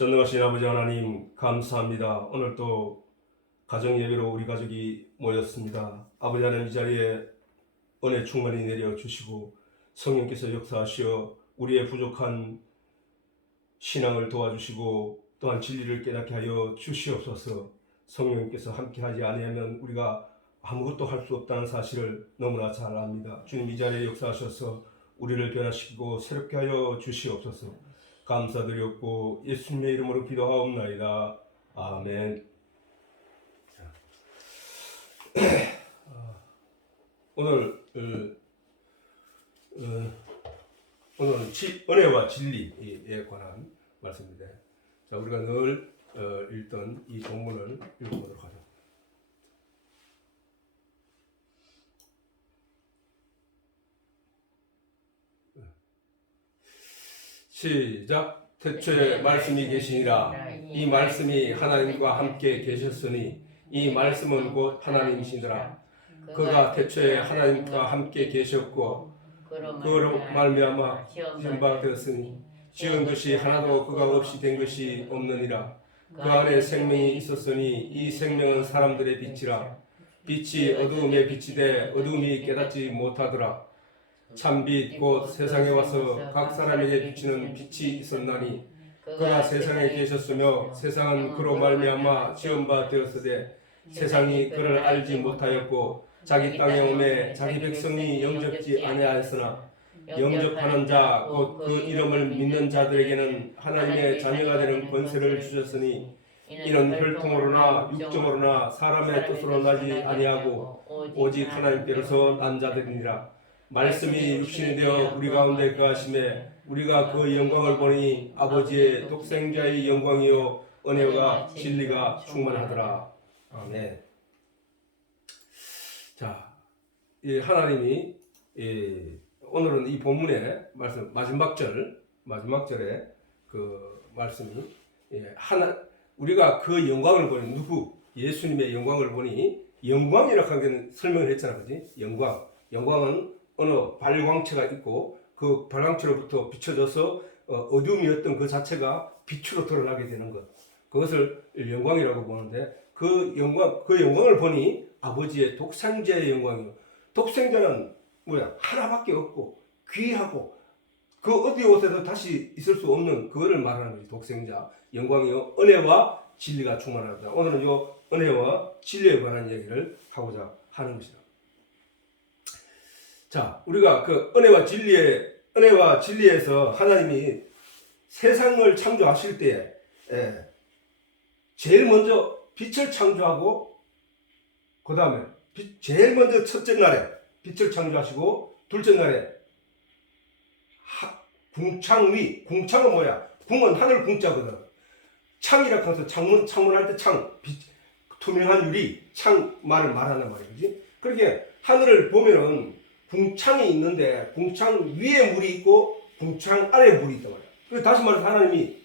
전능하신 아버지 하나님 감사합니다. 오늘 또 가정 예배로 우리 가족이 모였습니다. 아버지 하나님, 이 자리에 은혜 충만히 내려 주시고 성령께서 역사하시어 우리의 부족한 신앙을 도와주시고 또한 진리를 깨닫게 하여 주시옵소서. 성령님께서 함께하지 아니하면 우리가 아무것도 할 수 없다는 사실을 너무나 잘 압니다. 주님, 이 자리에 역사하셔서 우리를 변화시키고 새롭게 하여 주시옵소서. 감사드렸고 예수님의 이름으로 기도하옵나이다. 아멘. 오늘 오늘은 은혜와 진리에 관한 말씀입니다. 자, 우리가 늘 읽던 이 본문을 읽어보도록 하죠. 시작. 태초에 말씀이 계시니라. 이 말씀이 하나님과 함께 계셨으니 이 말씀은 곧 하나님이시더라. 그가 태초에 하나님과 함께 계셨고 그로 말미암아 지은 바 되었으니 지은 것이 하나도 그가 없이 된 것이 없느니라. 그 안에 생명이 있었으니 이 생명은 사람들의 빛이라. 빛이 어두움에 비치되 어두움이 깨닫지 못하더라. 참빛 곧 세상에 와서 각 사람에게 비치는 빛이 있었나니 그가 세상에 계셨으며 세상은 그로 말미암아 지은 바 되었으되 세상이 그를 알지 못하였고 자기 땅에 오매 자기 백성이 영접지 아니하였으나 영접하는 자 곧 그 이름을 믿는 자들에게는 하나님의 자녀가 되는 권세를 주셨으니 이는 혈통으로나 육정으로나 사람의 뜻으로 나지 아니하고 오직 하나님께로서 난 자들이니라. 말씀이 육신이 되어 우리 가운데 거하심에 우리가 그 영광을 보니 아버지의 독생자의 영광이요 은혜와 진리가 충만하더라. 아멘. 자, 하나님이 오늘은 이 본문의 말씀 마지막 절에 그 말씀이 우리가 그 영광을 보니 누구 예수님의 영광을 보니 영광이라고 하는 설명을 했잖아, 그지? 영광은 어느 발광체가 있고 그 발광체로부터 비춰져서 어둠이었던 그 자체가 빛으로 드러나게 되는 것, 그것을 영광이라고 보는데 그 영광을 보니 아버지의 독생자의 영광이요. 독생자는 뭐야? 하나밖에 없고 귀하고 그 어디 곳에도 다시 있을 수 없는 그거를 말하는 거지. 독생자 영광이요 은혜와 진리가 충만하다. 오늘은 요 은혜와 진리에 관한 얘기를 하고자 하는 것이다. 자, 우리가 그 은혜와 진리에서 하나님이 세상을 창조하실 때에 제일 먼저 빛을 창조하고 그 다음에 제일 먼저 첫째 날에 빛을 창조하시고 둘째 날에 궁창은 뭐야? 궁은 하늘 궁자거든. 창이라고 해서 창문할 때 투명한 유리 창말을 말하는 말이지. 그렇게 하늘을 보면은 궁창이 있는데 궁창 위에 물이 있고 궁창 아래에 물이 있단 말이야. 그래서 다시 말해서 하나님이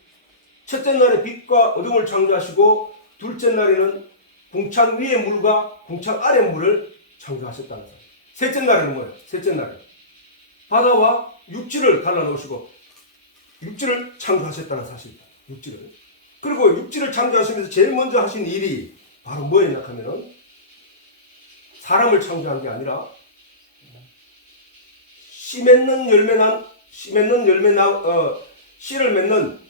첫째 날에 빛과 어둠을 창조하시고 둘째 날에는 궁창 위의 물과 궁창 아래 물을 창조하셨다는 거예요. 셋째 날에는 뭐예요? 셋째 날에 바다와 육지를 갈라놓으시고 육지를 창조하셨다는 사실입니다. 육지를. 그리고 육지를 창조하시면서 제일 먼저 하신 일이 바로 뭐였냐 하면은 사람을 창조한 게 아니라 씨를 맺는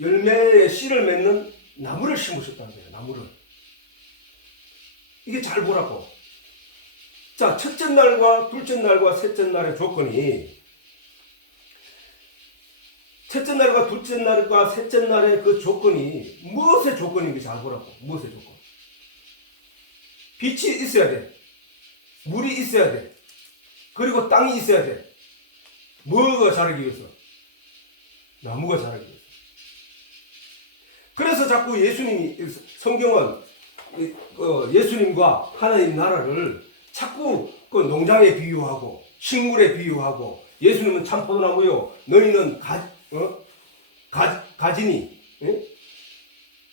열매에 씨를 맺는 나무를 심으셨다는 거예요. 나무를. 이게 잘 보라고. 자, 첫째 날과 둘째 날과 셋째 날의 조건이 첫째 날과 둘째 날과 셋째 날의 그 조건이 무엇의 조건인지 잘 보라고. 무엇의 조건. 빛이 있어야 돼. 물이 있어야 돼. 그리고 땅이 있어야 돼. 뭐가 자라기 위해서? 나무가 자라기 위해서. 그래서 자꾸 성경은 예수님과 하나님 나라를 자꾸 그 농장에 비유하고 식물에 비유하고 예수님은 참포도나무요 너희는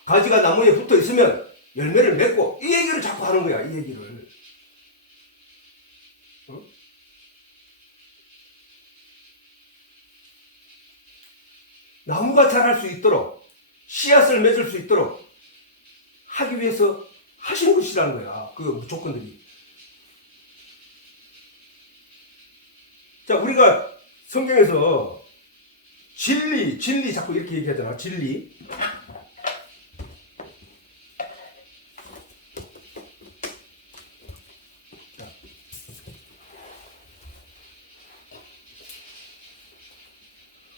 가지가 나무에 붙어 있으면 열매를 맺고 이 얘기를 자꾸 하는 거야. 이 얘기를. 나무가 자랄 수 있도록 씨앗을 맺을 수 있도록 하기 위해서 하신 것이라는 거야. 그 조건들이. 자, 우리가 성경에서 진리 자꾸 이렇게 얘기하잖아. 진리.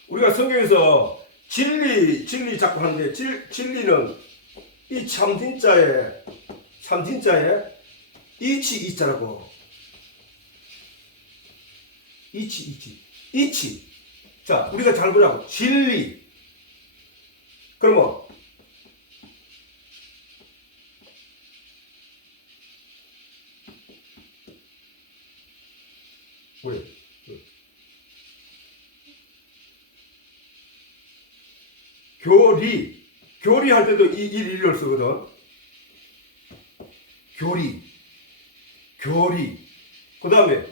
우리가 성경에서 진리 자꾸 하는데 진리는 이 참진자의 이치자라고. 이치. 자, 우리가 잘 보자고. 진리. 그러면 왜? 교리 할 때도 이 일을 쓰거든. 교리. 그 다음에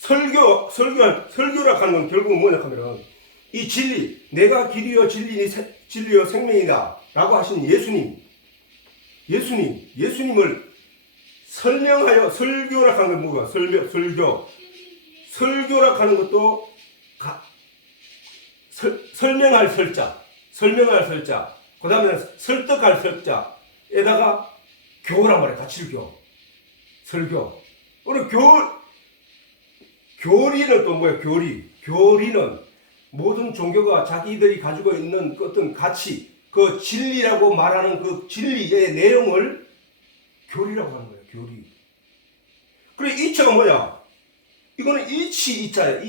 설교라 하는 건 결국은 뭐냐 하면은 이 진리, 내가 길이요 진리요 생명이다 라고 하신 예수님을 설명하여, 설교라 하는 건 뭐가? 설교라 하는 것도 설명할 설자, 그 다음에 설득할 설자에다가 교란 말이야. 다칠교. 설교. 오늘 교리는 또 뭐야? 교리는 모든 종교가 자기들이 가지고 있는 그 어떤 가치, 그 진리라고 말하는 그 진리의 내용을 교리라고 하는 거예요. 교리. 그래, 이치가 뭐야? 이거는 이치이자야.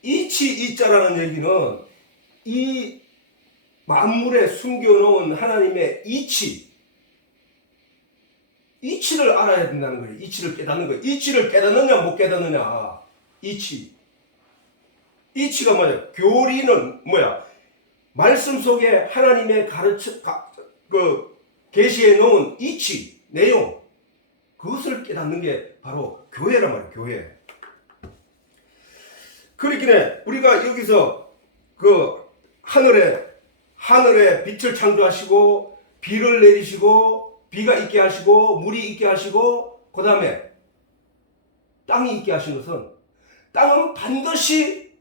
이치이자라는 얘기는 이 만물에 숨겨놓은 하나님의 이치를 알아야 된다는 거예요. 이치를 깨닫는 거예요. 이치를 깨닫느냐 못 깨닫느냐. 이치가 뭐냐? 교리는 뭐야? 말씀 속에 하나님의 계시해 놓은 이치, 내용, 그것을 깨닫는 게 바로 교회란 말이에요. 교회. 그렇기에 우리가 여기서 하늘에 빛을 창조하시고 비를 내리시고 비가 있게 하시고 물이 있게 하시고 그 다음에 땅이 있게 하신 것은 땅은 반드시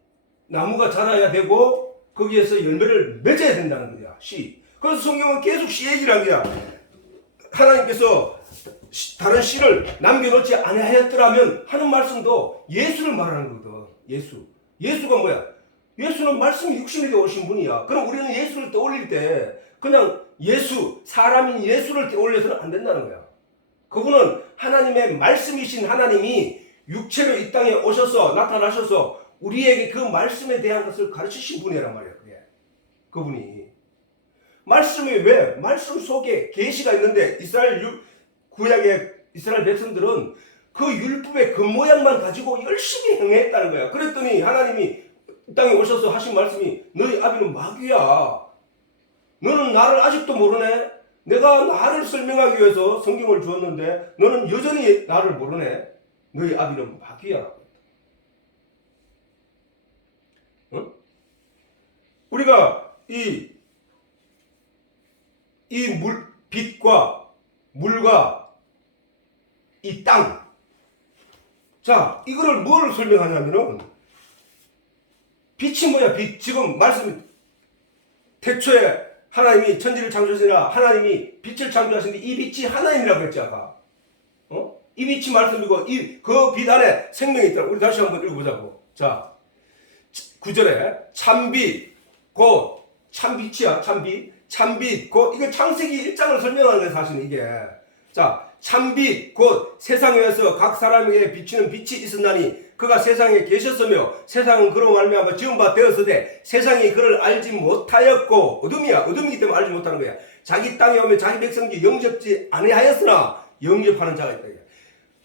나무가 자라야 되고 거기에서 열매를 맺어야 된다는 거야. 그래서 성경은 계속 씨 얘기를 한 거야. 하나님께서 다른 씨를 남겨놓지 아니하였더라면 하는 말씀도 예수를 말하는 거거든. 예수가 뭐야? 예수는 말씀이 육신에 오신 분이야. 그럼 우리는 예수를 떠올릴 때 그냥 사람인 예수를 떠올려서는 안 된다는 거야. 그분은 하나님의 말씀이신 하나님이 육체로 이 땅에 오셔서 나타나셔서 우리에게 그 말씀에 대한 것을 가르치신 분이란 말이야. 그분이. 말씀이 왜? 말씀 속에 계시가 있는데 구약의 이스라엘 백성들은 그 율법의 그 모양만 가지고 열심히 행했다는 거야. 그랬더니 하나님이 이 땅에 오셔서 하신 말씀이 너희 아비는 마귀야. 너는 나를 아직도 모르네. 내가 나를 설명하기 위해서 성경을 주었는데 너는 여전히 나를 모르네. 너희 아비는 마귀야. 응? 우리가 빛과 물과 이 땅. 자, 이거를 뭘 설명하냐면은 빛이 뭐야? 빛. 지금 말씀 태초에 하나님이 천지를 창조하시니라 하나님이 빛을 창조하시는데 이 빛이 하나님이라고 했지 아까. 이 빛이 말씀이고 그 빛 안에 생명이 있다. 우리 다시 한번 읽어보자고. 자, 9절에 참빛 곧 참빛이야. 참빛 곧 이거 창세기 1장을 설명하는 거예요. 사실은 이게. 자, 참빛 곧 세상에서 각 사람에게 비치는 빛이 있었나니 그가 세상에 계셨으며 세상은 그로 말미암아 지은 바 되었으되 세상이 그를 알지 못하였고 어둠이기 때문에 알지 못하는 거야. 자기 땅에 오면 자기 백성이 영접지 아니하였으나 영접하는 자가 있다.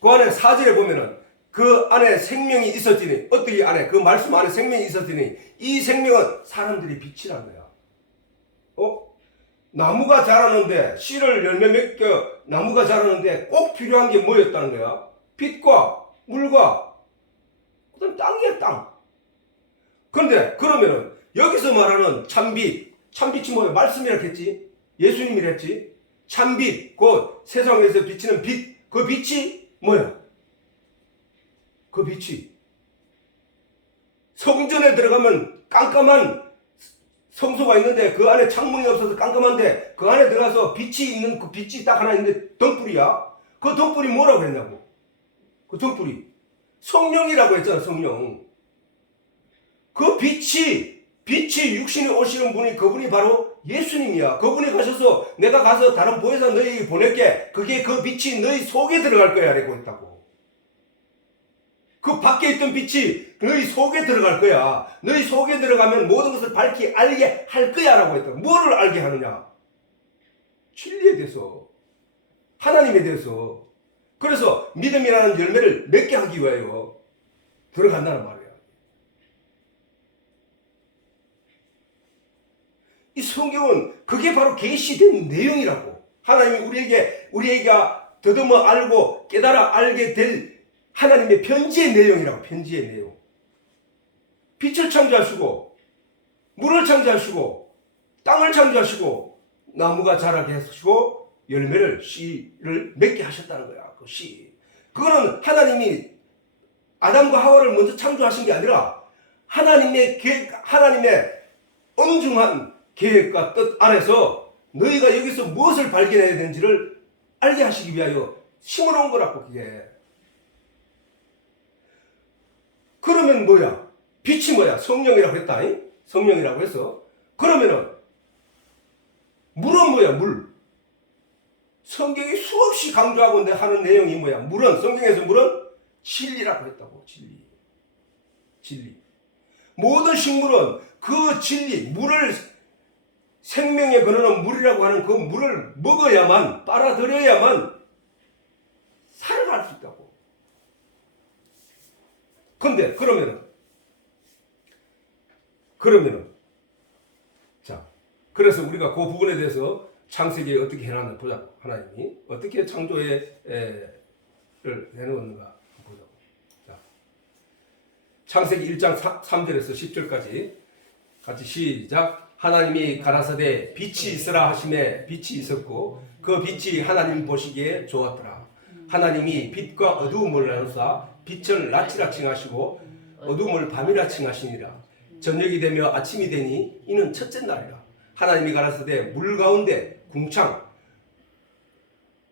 그 안에 4절에 보면은 그 안에 생명이 있었으니 어떻게 안에 그 말씀 안에 생명이 있었으니 이 생명은 사람들이 빛이란 거야. 나무가 자라는데 씨를 열매 맺겨 나무가 자라는데 꼭 필요한 게 뭐였다는 거야? 빛과 물과 그다음 땅이야. 땅. 그런데 그러면은 여기서 말하는 참빛, 참빛이 뭐예요? 말씀이라 했지? 예수님이라 했지? 참빛, 곧 세상에서 비치는 빛, 그 빛이 뭐야? 그 빛이 성전에 들어가면 깜깜한 성소가 있는데 그 안에 창문이 없어서 깜깜한데 그 안에 들어가서 빛이 있는 그 빛이 딱 하나 있는데 등불이야. 그 등불이 뭐라고 했냐고. 그 등불이 성령이라고 했잖아. 성령. 그 빛이 육신이 오시는 분이 그분이 바로 예수님이야. 그분이 가셔서 내가 가서 다른 보혜사 너희에게 보낼게. 그게 그 빛이 너희 속에 들어갈 거야 라고 했다고. 그 밖에 있던 빛이 너희 속에 들어갈 거야. 너희 속에 들어가면 모든 것을 밝히 알게 할 거야 라고 했다고. 뭐를 알게 하느냐? 진리에 대해서, 하나님에 대해서. 그래서 믿음이라는 열매를 맺게 하기 위하여 들어간다는 말이야. 이 성경은 그게 바로 계시된 내용이라고. 하나님이 우리에게 더듬어 알고 깨달아 알게 될 하나님의 편지의 내용이라고. 편지의 내용. 빛을 창조하시고 물을 창조하시고 땅을 창조하시고 나무가 자라게 하시고 열매를 씨를 맺게 하셨다는 거야. 그 씨. 그거는 하나님이 아담과 하와를 먼저 창조하신 게 아니라 하나님의 엄중한 계획과 뜻 안에서 너희가 여기서 무엇을 발견해야 되는지를 알게 하시기 위하여 심어놓은 거라고. 그게. 그러면 뭐야? 빛이 뭐야? 성령이라고 했다. 성령이라고 해서. 그러면은 물은 뭐야? 물. 성경이 수없이 강조하고 하는 내용이 뭐야? 물은, 성경에서 물은 진리라고 했다고. 진리. 모든 식물은 그 진리, 물을 생명의 근원은 물이라고 하는 그 물을 먹어야만, 빨아들여야만 살아갈 수 있다고. 근데 그러면은 자, 그래서 우리가 그 부분에 대해서 창세기에 어떻게 해놨나 보자고. 하나님이 어떻게 창조를 해놓는가 보자고. 자, 창세기 1장 3절에서 10절까지 같이 시작. 하나님이 가라사대 빛이 있으라 하심에 빛이 있었고 그 빛이 하나님 보시기에 좋았더라. 하나님이 빛과 어두움을 나누사 빛을 낮이라 칭하시고 어두움을 밤이라 칭하시니라. 저녁이 되며 아침이 되니 이는 첫째 날이라. 하나님이 가라사대 물 가운데 궁창이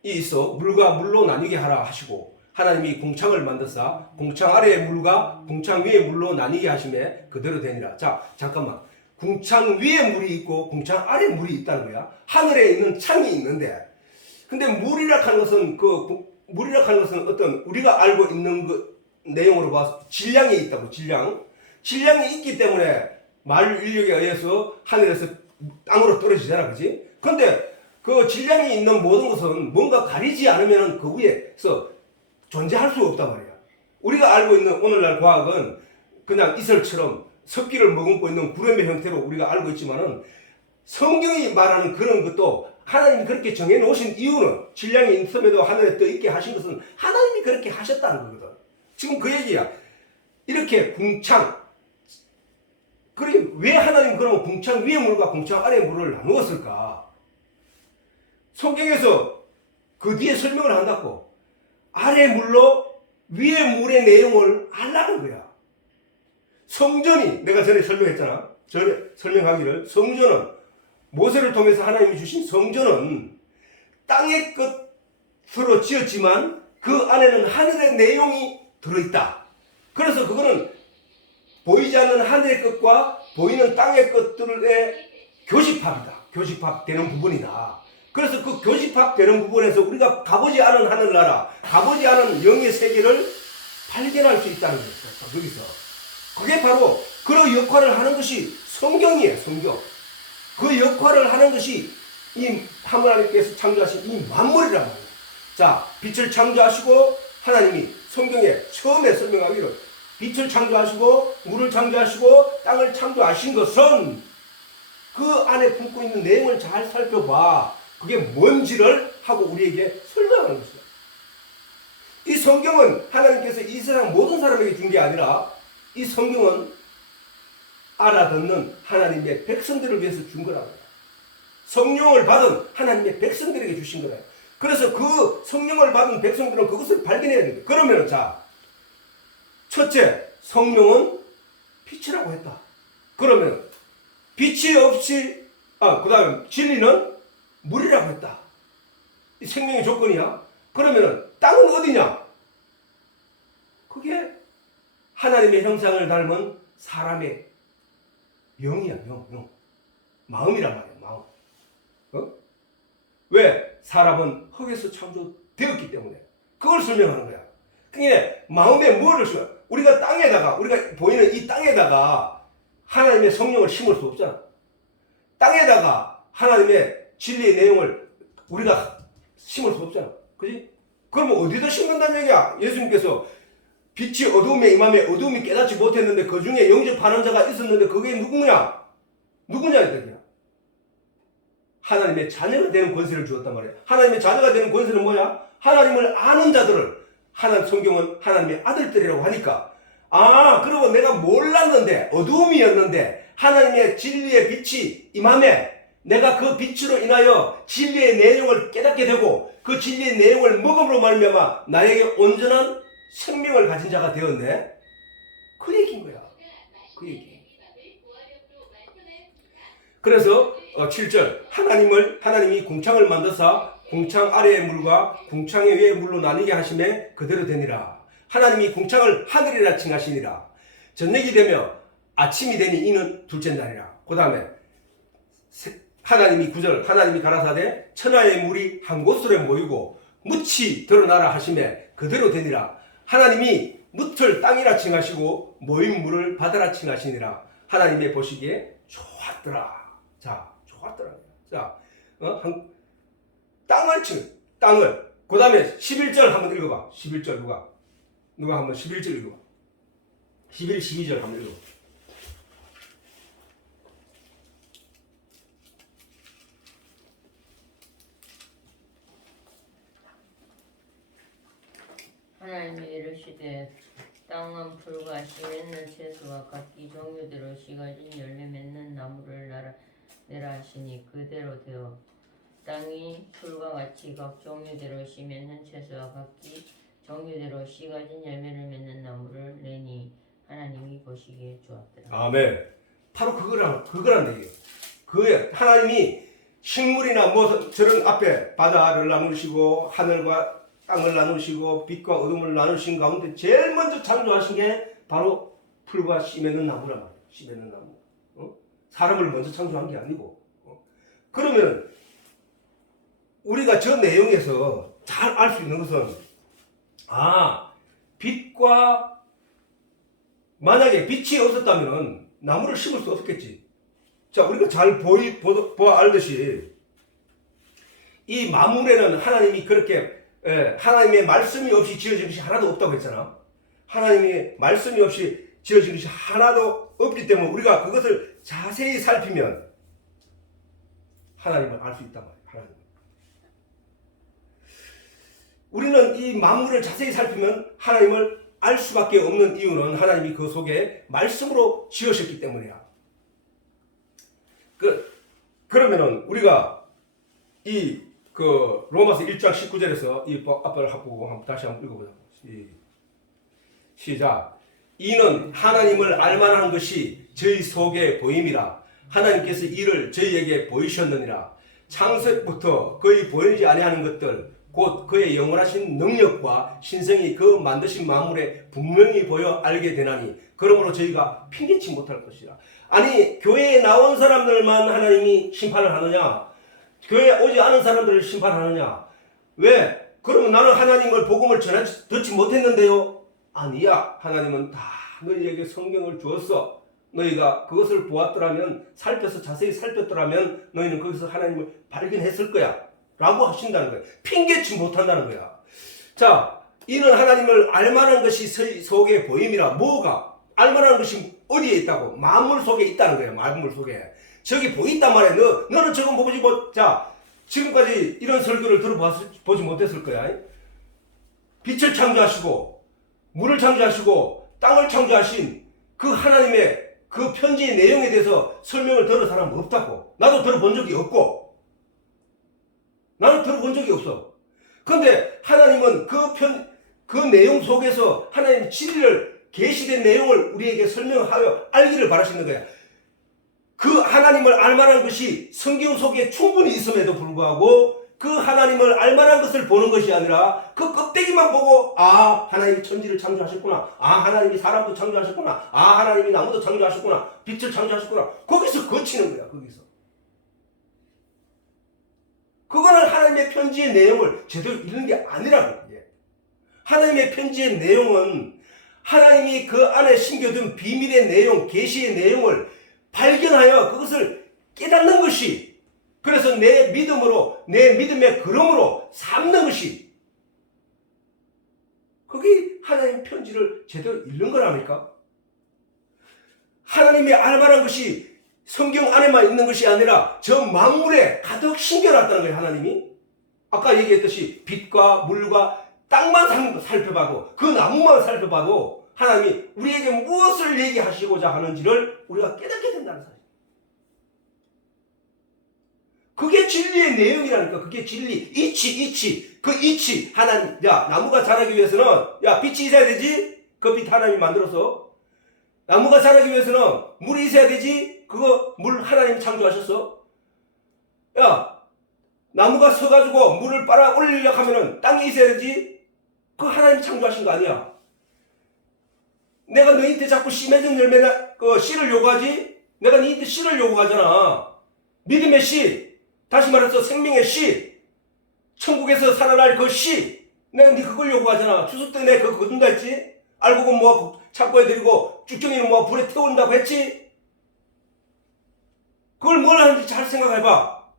있어 물과 물로 나뉘게 하라 하시고 하나님이 궁창을 만드사 궁창 아래의 물과 궁창 위의 물로 나뉘게 하심에 그대로 되니라. 자, 잠깐만. 궁창 위에 물이 있고 궁창 아래에 물이 있다는 거야. 하늘에 있는 창이 있는데, 근데 물이라 하는 것은 어떤 우리가 알고 있는 그 내용으로 봐서 질량이 있다고. 질량이 있기 때문에 말 인력에 의해서 하늘에서 땅으로 떨어지잖아. 그지? 근데 그 질량이 있는 모든 것은 뭔가 가리지 않으면 그 위에서 존재할 수 없단 말이야. 우리가 알고 있는 오늘날 과학은 그냥 이슬처럼 습기를 머금고 있는 구름의 형태로 우리가 알고 있지만은 성경이 말하는 그런 것도 하나님이 그렇게 정해놓으신 이유는 질량이 있음에도 하늘에 떠있게 하신 것은 하나님이 그렇게 하셨다는 거거든. 지금 그 얘기야. 이렇게 궁창. 그러니 왜 하나님 그러면 궁창 위의 물과 궁창 아래의 물을 나누었을까? 성경에서 그 뒤에 설명을 한다고. 아래 물로 위의 물의 내용을 알라는 거야. 성전이 내가 전에 설명했잖아. 설명하기를 성전은 모세를 통해서 하나님이 주신 성전은 땅의 것으로 지었지만 그 안에는 하늘의 내용이 들어있다. 그래서 그거는 보이지 않는 하늘의 것과 보이는 땅의 것들의 교집합이다. 교집합되는 부분이다. 그래서 그 교집합되는 부분에서 우리가 가보지 않은 하늘나라, 가보지 않은 영의 세계를 발견할 수 있다는 거죠. 거기서. 그게 바로 그런 역할을 하는 것이 성경이에요. 성경. 그 역할을 하는 것이 이 하나님께서 창조하신 이 만물이란 말이에요. 자, 빛을 창조하시고 하나님이 성경에 처음에 설명하기를 빛을 창조하시고 물을 창조하시고 땅을 창조하신 것은 그 안에 품고 있는 내용을 잘 살펴봐. 그게 뭔지를 하고 우리에게 설명하는 것이다. 이 성경은 하나님께서 이 세상 모든 사람에게 준 게 아니라 이 성경은 알아듣는 하나님의 백성들을 위해서 준 거라고요. 성령을 받은 하나님의 백성들에게 주신 거예요. 그래서 그 성령을 받은 백성들은 그것을 발견해야 됩니다. 그러면 자, 첫째, 성령은 빛이라고 했다. 그러면 빛이 없이 그 다음에 진리는 물이라고 했다. 이 생명의 조건이야. 그러면 땅은 어디냐? 그게 하나님의 형상을 닮은 사람의 영이야. 영. 마음이란 말이야. 마음. 왜? 사람은 흙에서 창조되었기 때문에. 그걸 설명하는 거야. 그러니까 마음에 뭐를 심어? 우리가 보이는 이 땅에다가 하나님의 성령을 심을 수 없잖아. 땅에다가 하나님의 진리의 내용을 우리가 심을 수 없잖아. 그지? 그러면 어디다 심는다는 얘기야? 예수님께서 빛이 어두움에 임함에 어두움이 깨닫지 못했는데 그 중에 영접하는 자가 있었는데 그게 누구냐? 누구냐? 이 얘기야. 하나님의 자녀가 되는 권세를 주었단 말이야. 하나님의 자녀가 되는 권세는 뭐야? 하나님을 아는 자들을 성경은 하나님의 아들들이라고 하니까 그리고 내가 몰랐는데 어두움이었는데 하나님의 진리의 빛이 임함에 내가 그 빛으로 인하여 진리의 내용을 깨닫게 되고 그 진리의 내용을 먹음으로 말미암아 나에게 온전한 생명을 가진 자가 되었네. 그 얘기인 거야. 그 얘기. 그래서 7절 하나님이 궁창을 만드사 궁창 아래의 물과 궁창 위의 물로 나뉘게 하심에 그대로 되니라. 하나님이 궁창을 하늘이라 칭하시니라. 저녁이 되며 아침이 되니 이는 둘째 날이라. 그 다음에 하나님이 9절 하나님이 가라사대 천하의 물이 한 곳으로 모이고 묻이 드러나라 하심에 그대로 되니라. 하나님이 묻을 땅이라 칭하시고 모인 물을 바다라 칭하시니라. 하나님의 보시기에 좋았더라. 자, 좋았더라. 자, 땅을. 그 다음에 11절 한번 읽어봐. 11절 누가 한번 11절 읽어봐. 11, 12절 한번 읽어봐. 하나님이 이르시되 땅은 풀과 씨 맺는 채소와 각기 종류대로 씨가 진 열매 맺는 나무를 내라 하시니 그대로 되어 땅이 풀과 같이 각 종류대로 씨 맺는 채소와 각기 종류대로 씨가 진 열매를 맺는 나무를 내니 하나님이 보시기에 좋았더라. 아멘. 바로 그거란 얘기예요. 그 하나님이 식물이나 저런 앞에 바다를 나누시고 하늘과 땅을 나누시고 빛과 어둠을 나누신 가운데 제일 먼저 창조하신 게 바로 풀과 씨 맺는 나무란 말이에요. 씨 맺는 나무. 사람을 먼저 창조한 게 아니고. 그러면 우리가 저 내용에서 잘 알 수 있는 것은 빛과 만약에 빛이 없었다면 나무를 심을 수 없었겠지. 자, 우리가 잘 보아 알듯이 이 만물에는 하나님이 그렇게 하나님의 말씀이 없이 지어진 것이 하나도 없다고 했잖아. 하나님의 말씀이 없이 지어진 것이 하나도 없기 때문에 우리가 그것을 자세히 살피면 하나님을 알 수 있단 말이야. 하나님. 우리는 이 만물을 자세히 살피면 하나님을 알 수밖에 없는 이유는 하나님이 그 속에 말씀으로 지으셨기 때문이야. 그러면은 우리가 로마서 1장 19절에서 이 앞을 보고 다시 한번 읽어보자. 시작. 이는 하나님을 알만한 것이 저희 속에 보임이라. 하나님께서 이를 저희에게 보이셨느니라. 창세부터 거의 보이지 아니하는 것들 곧 그의 영원하신 능력과 신성이 그 만드신 만물에 분명히 보여 알게 되나니 그러므로 저희가 핑계치 못할 것이라. 아니 교회에 나온 사람들만 하나님이 심판을 하느냐? 교회에 오지 않은 사람들을 심판하느냐? 왜? 그러면 나는 하나님을 복음을 듣지 못했는데요? 아니야. 하나님은 다 너희에게 성경을 주었어. 너희가 그것을 보았더라면 자세히 살폈더라면 너희는 거기서 하나님을 발견했을 거야 라고 하신다는 거야. 핑계치 못한다는 거야. 자, 이는 하나님을 알만한 것이 속에 보임이라. 뭐가? 알만한 것이 어디에 있다고? 만물 속에 있다는 거야. 만물 속에. 저기 보인단 말이야. 너는 저건 보지 못. 자, 지금까지 이런 설교를 들어보지 못했을 거야. 빛을 창조하시고 물을 창조하시고 땅을 창조하신 그 하나님의 그 편지의 내용에 대해서 설명을 들은 사람은 없다고. 나도 들어본 적이 없고. 나는 들어본 적이 없어. 그런데 하나님은 그 내용 속에서 하나님의 진리를 계시된 내용을 우리에게 설명하여 알기를 바라시는 거야. 그 하나님을 알만한 것이 성경 속에 충분히 있음에도 불구하고 그 하나님을 알만한 것을 보는 것이 아니라 그 껍데기만 보고 아 하나님이 천지를 창조하셨구나, 아 하나님이 사람도 창조하셨구나, 아 하나님이 나무도 창조하셨구나, 빛을 창조하셨구나, 거기서 거치는 거야. 거기서 그거는 하나님의 편지의 내용을 제대로 읽는 게 아니라고. 하나님의 편지의 내용은 하나님이 그 안에 심겨둔 비밀의 내용, 계시의 내용을 발견하여 그것을 깨닫는 것이, 그래서 내 믿음으로, 내 믿음의 걸음으로 삼는 것이, 그게 하나님의 편지를 제대로 읽는 거랍니까? 하나님이 알만한 것이 성경 안에만 있는 것이 아니라 저 만물에 가득 심겨놨다는 거예요. 하나님이 아까 얘기했듯이 빛과 물과 땅만 살펴봐도, 그 나무만 살펴봐도 하나님이 우리에게 무엇을 얘기하시고자 하는지를 우리가 깨닫게 된다는 사실. 그게 진리의 내용이라니까. 그게 진리. 이치. 그 이치. 하나님, 야, 나무가 자라기 위해서는, 야, 빛이 있어야 되지? 그 빛 하나님이 만들어서. 나무가 자라기 위해서는 물이 있어야 되지? 그거 물 하나님이 창조하셨어. 야, 나무가 서가지고 물을 빨아 올리려고 하면은 땅이 있어야 되지? 그거 하나님이 창조하신 거 아니야. 내가 너희한테 자꾸 씨 맺은 열매, 씨를 요구하지? 내가 너희한테 씨를 요구하잖아. 믿음의 씨. 다시 말해서 생명의 씨, 천국에서 살아날 그 씨, 내가 네 그걸 요구하잖아. 추수 때 내가 그거 거둔다 했지? 알고 보면 뭐 착고해 드리고 쭉정이는 뭐 불에 태운다고 했지? 그걸 뭘 하는지 잘 생각해봐.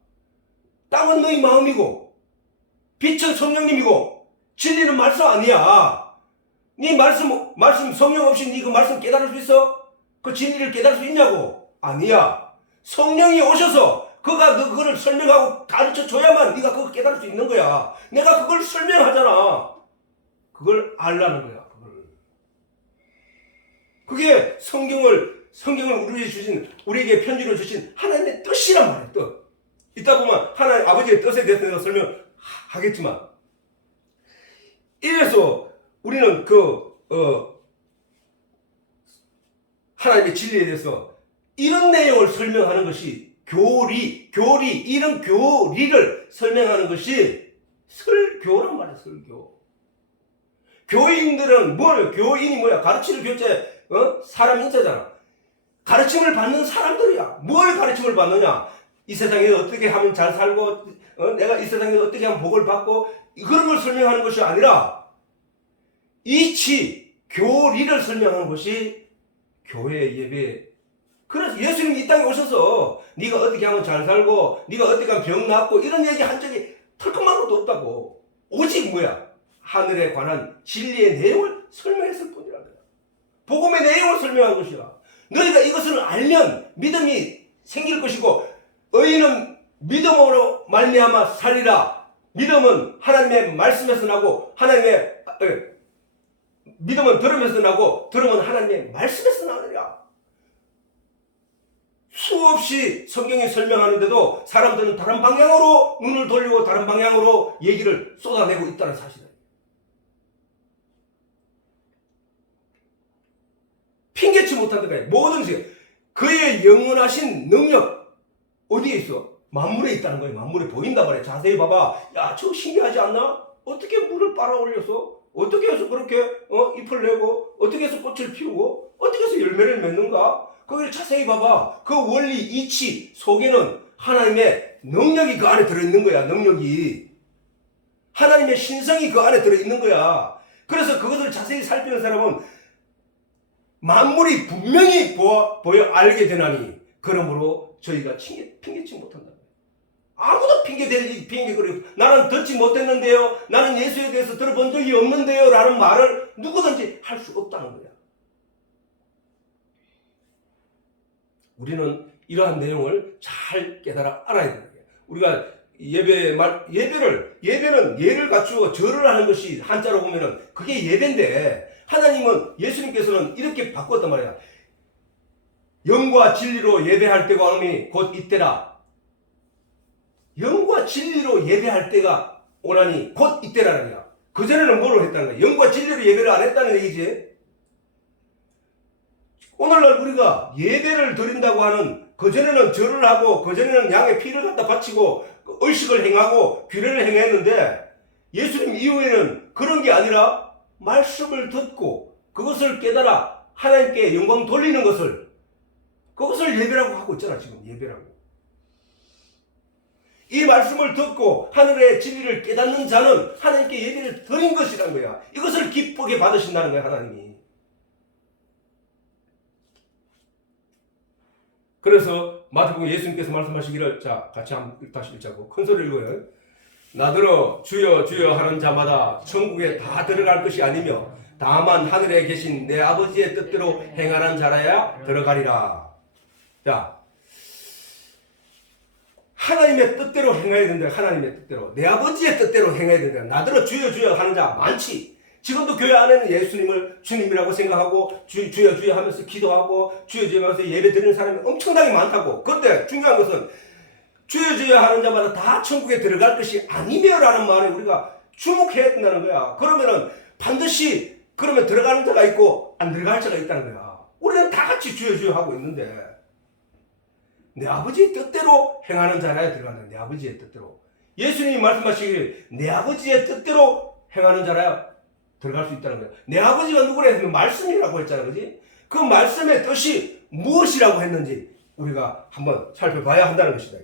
땅은 너희 마음이고 빛은 성령님이고 진리는 말씀 아니야. 네 말씀 성령 없이 네 그 말씀 깨달을 수 있어? 그 진리를 깨달을 수 있냐고? 아니야. 성령이 오셔서 그가 그거를 설명하고 가르쳐 줘야만 네가 그걸 깨달을 수 있는 거야. 내가 그걸 설명하잖아. 그걸 알라는 거야. 그게 성경을 우리에게 편지로 주신 하나님의 뜻이란 말이야. 뜻. 이따 보면 하나님 아버지의 뜻에 대해서 설명하겠지만, 이래서 우리는 하나님의 진리에 대해서 이런 내용을 설명하는 것이 이런 교리를 설명하는 것이 설교란 말이야. 설교. 교인들은 교인이 뭐야? 가르치는 교체, 사람 인자잖아. 가르침을 받는 사람들이야. 뭘 가르침을 받느냐? 이 세상에 어떻게 하면 잘 살고, 내가 이 세상에 어떻게 하면 복을 받고, 그런 걸 설명하는 것이 아니라 교리를 설명하는 것이 교회 예배. 그래서 예수님이 이 땅에 오셔서 네가 어떻게 하면 잘 살고, 네가 어떻게 하면 병 낫고, 이런 얘기 한 적이 털끝만으로도 없다고. 오직 뭐야? 하늘에 관한 진리의 내용을 설명했을 뿐이라는 거야. 복음의 내용을 설명한 것이야. 너희가 이것을 알면 믿음이 생길 것이고, 의인은 믿음으로 말미암아 살리라. 믿음은 하나님의 말씀에서 나고, 믿음은 들으면서 나고, 들음은 하나님의 말씀에서 나느냐. 수없이 성경이 설명하는데도 사람들은 다른 방향으로 눈을 돌리고 다른 방향으로 얘기를 쏟아내고 있다는 사실이에요. 핑계치 못한다. 뭐든지 그의 영원하신 능력 어디에 있어? 만물에 있다는 거예요. 만물에 보인단 말이야. 자세히 봐봐. 야, 저거 신기하지 않나? 어떻게 물을 빨아 올려서, 어떻게 해서 그렇게 잎을 내고, 어떻게 해서 꽃을 피우고, 어떻게 해서 열매를 맺는가? 거기를 자세히 봐봐. 그 원리 이치 속에는 하나님의 능력이 그 안에 들어있는 거야. 능력이. 하나님의 신성이 그 안에 들어있는 거야. 그래서 그것을 자세히 살피는 사람은 만물이 분명히 보여 알게 되나니, 그러므로 저희가 핑계치 못한다. 아무도 핑계거리고, 나는 듣지 못했는데요, 나는 예수에 대해서 들어본 적이 없는데요 라는 말을 누구든지 할 수 없다는 거야. 우리는 이러한 내용을 잘 깨달아 알아야 되는 거예요. 우리가 예배는 예를 갖추어 절을 하는 것이 한자로 보면은 그게 예배인데, 하나님은, 예수님께서는 이렇게 바꿨단 말이야. 영과 진리로 예배할 때가 오니 곧 이때라. 영과 진리로 예배할 때가 오나니 곧 이때라는 거야. 그전에는 뭐로 했다는 거야? 영과 진리로 예배를 안 했다는 얘기지. 오늘날 우리가 예배를 드린다고 하는, 그전에는 절을 하고 그전에는 양의 피를 갖다 바치고 의식을 행하고 규례를 행했는데, 예수님 이후에는 그런 게 아니라 말씀을 듣고 그것을 깨달아 하나님께 영광 돌리는 것을, 그것을 예배라고 하고 있잖아. 지금 예배라고. 이 말씀을 듣고 하늘의 진리를 깨닫는 자는 하나님께 예배를 드린 것이란 거야. 이것을 기쁘게 받으신다는 거야, 하나님이. 그래서 마태복음 예수님께서 말씀하시기를, 자, 같이 다시 읽자고 큰 소리로 읽어요. 나더러 주여 주여 하는 자마다 천국에 다 들어갈 것이 아니며 다만 하늘에 계신 내 아버지의 뜻대로 행하는 자라야 들어가리라. 자, 하나님의 뜻대로 행해야 된다. 하나님의 뜻대로, 내 아버지의 뜻대로 행해야 된다. 나더러 주여 주여 하는 자 많지. 지금도 교회 안에는 예수님을 주님이라고 생각하고 주여 주여 하면서 기도하고 주여 주여 하면서 예배 드리는 사람이 엄청나게 많다고. 그런데 중요한 것은 주여 주여 하는 자마다 다 천국에 들어갈 것이 아니며라는 말에 우리가 주목해야 된다는 거야. 그러면은 반드시 그러면 들어가는 자가 있고 안 들어갈 자가 있다는 거야. 우리는 다 같이 주여 주여 하고 있는데, 내 아버지의 뜻대로 행하는 자라야 들어간다. 내 아버지의 뜻대로. 예수님이 말씀하시길 내 아버지의 뜻대로 행하는 자라야 들어갈 수 있다는 거야. 내 아버지가 누구라 했으면 말씀이라고 했잖아. 그지? 그 말씀의 뜻이 무엇이라고 했는지 우리가 한번 살펴봐야 한다는 것이다.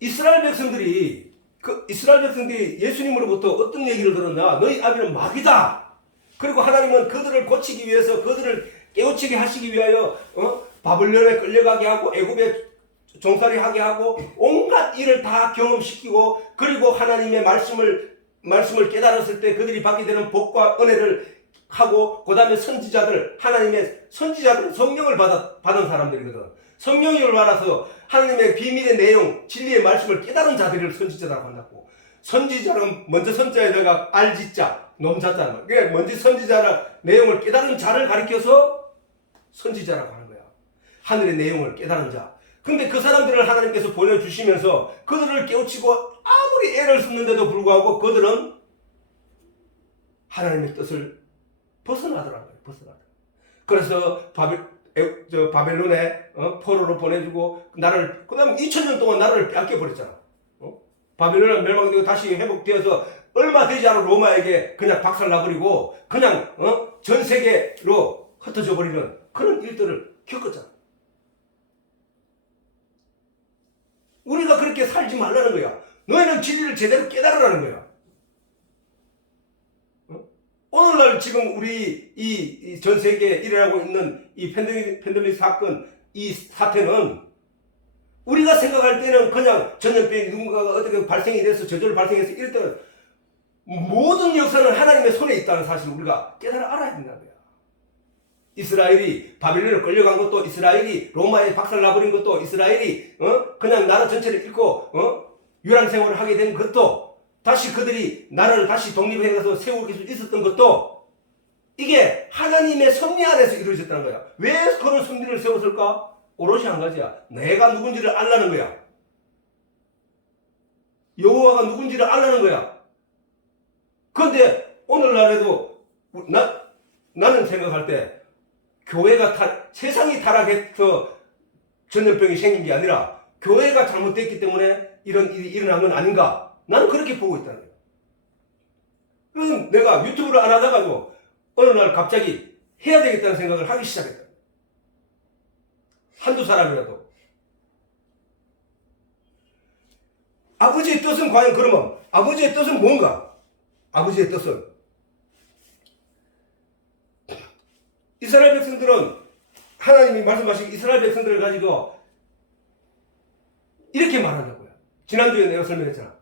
이스라엘 백성들이 예수님으로부터 어떤 얘기를 들었나? 너희 아비는 마귀다. 그리고 하나님은 그들을 고치기 위해서, 그들을 깨우치게 하시기 위하여 바벨론에 끌려가게 하고 애굽에 종살이 하게 하고 온갖 일을 다 경험시키고, 그리고 하나님의 말씀을 깨달았을 때 그들이 받게 되는 복과 은혜를 하고, 그 다음에 선지자들, 하나님의 선지자들은 성령을 받은 사람들이거든. 성령을 받아서 하나님의 비밀의 내용, 진리의 말씀을 깨달은 자들을 선지자라고 한다고. 선지자는 먼저 선자에다가 알지자, nom자자. 그게 먼저 선지자라 내용을 깨달은 자를 가리켜서 선지자라고 하는 거야. 하늘의 내용을 깨달은 자. 근데 그 사람들을 하나님께서 보내주시면서 그들을 깨우치고 아무리 애를 쓰는데도 불구하고 그들은 하나님의 뜻을 벗어나더라고요. 그래서 바벨론에 포로로 보내주고 나를, 그 다음에 2000년 동안 나라를 뺏겨버렸잖아. 바벨론은 멸망되고 다시 회복되어서 얼마 되지 않은 로마에게 그냥 박살나버리고 그냥 전 세계로 흩어져 버리는 그런 일들을 겪었잖아. 우리가 그렇게 살지 말라는 거야. 너희는 진리를 제대로 깨달으라는 거야. 오늘날 지금 우리 이 전 세계에 일어나고 있는 이 팬데믹 사건, 이 사태는 우리가 생각할 때는 그냥 전염병이 누군가가 어떻게 발생이 돼서 저절로 발생해서 이럴 때는 모든 역사는 하나님의 손에 있다는 사실을 우리가 깨달아 알아야 된다는 거야. 이스라엘이 바벨론에 끌려간 것도, 이스라엘이 로마에 박살나버린 것도, 이스라엘이 그냥 나라 전체를 잃고 유랑 생활을 하게 된 것도, 다시 그들이 나라를 다시 독립해가서 세우기 수 있었던 것도, 이게 하나님의 섭리 안에서 이루어졌다는 거야. 왜 그런 섭리를 세웠을까? 오롯이 한 가지야. 내가 누군지를 알라는 거야. 여호와가 누군지를 알라는 거야. 그런데 오늘날에도 나는 생각할 때 교회가 세상이 타락해서 전염병이 생긴 게 아니라 교회가 잘못됐기 때문에 이런 일이 일어난 건 아닌가? 나는 그렇게 보고 있다는 거야. 그래서 내가 유튜브를 안 하다가도 어느 날 갑자기 해야 되겠다는 생각을 하기 시작했다. 한두 사람이라도. 아버지의 뜻은 과연 그러면 아버지의 뜻은 뭔가? 아버지의 뜻은 이스라엘 백성들은 하나님이 말씀하신 이스라엘 백성들을 가지고 이렇게 말한다고요. 지난주에 내가 설명했잖아.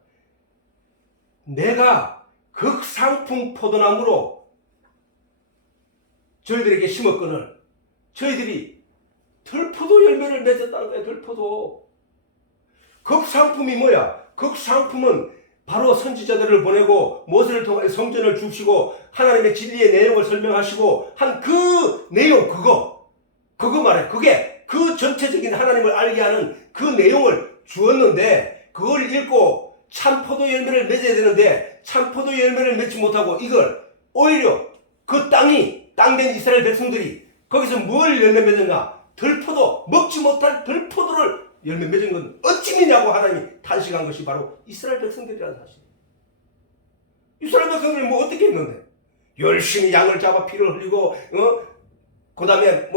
내가 극상품 포도나무로 저희들에게 심었거늘 저희들이 들포도 열매를 맺었다는 거야. 들포도. 극상품이 뭐야? 극상품은 바로 선지자들을 보내고 모세를 통해 성전을 주시고 하나님의 진리의 내용을 설명하시고 한 그 내용, 그거 말해. 그게 그 전체적인 하나님을 알게 하는 그 내용을 주었는데 그걸 읽고 참 포도 열매를 맺어야 되는데 참 포도 열매를 맺지 못하고 이걸 오히려 그 땅된 이스라엘 백성들이 거기서 뭘 열매 맺었나? 들포도, 먹지 못할 들포도를 열매 맺은 건 어찌미냐고 하나님이 탄식한 것이 바로 이스라엘 백성들이라는 사실이에요. 이스라엘 백성들이 뭐 어떻게 했는데? 열심히 양을 잡아 피를 흘리고, 그 다음에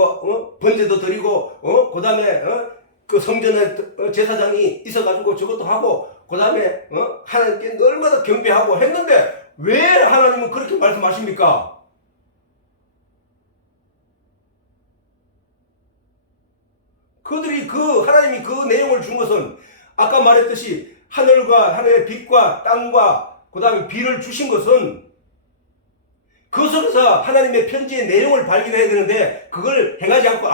번제도 드리고, 그 다음에, 그 성전에 제사장이 있어가지고 저것도 하고, 그 다음에, 하나님께 얼마나 경배하고 했는데, 왜 하나님은 그렇게 말씀하십니까? 그들이 하나님이 그 내용을 준 것은 아까 말했듯이 하늘과 하늘의 빛과 땅과 그 다음에 비를 주신 것은 그 속에서 하나님의 편지의 내용을 발견해야 되는데 그걸 행하지 않고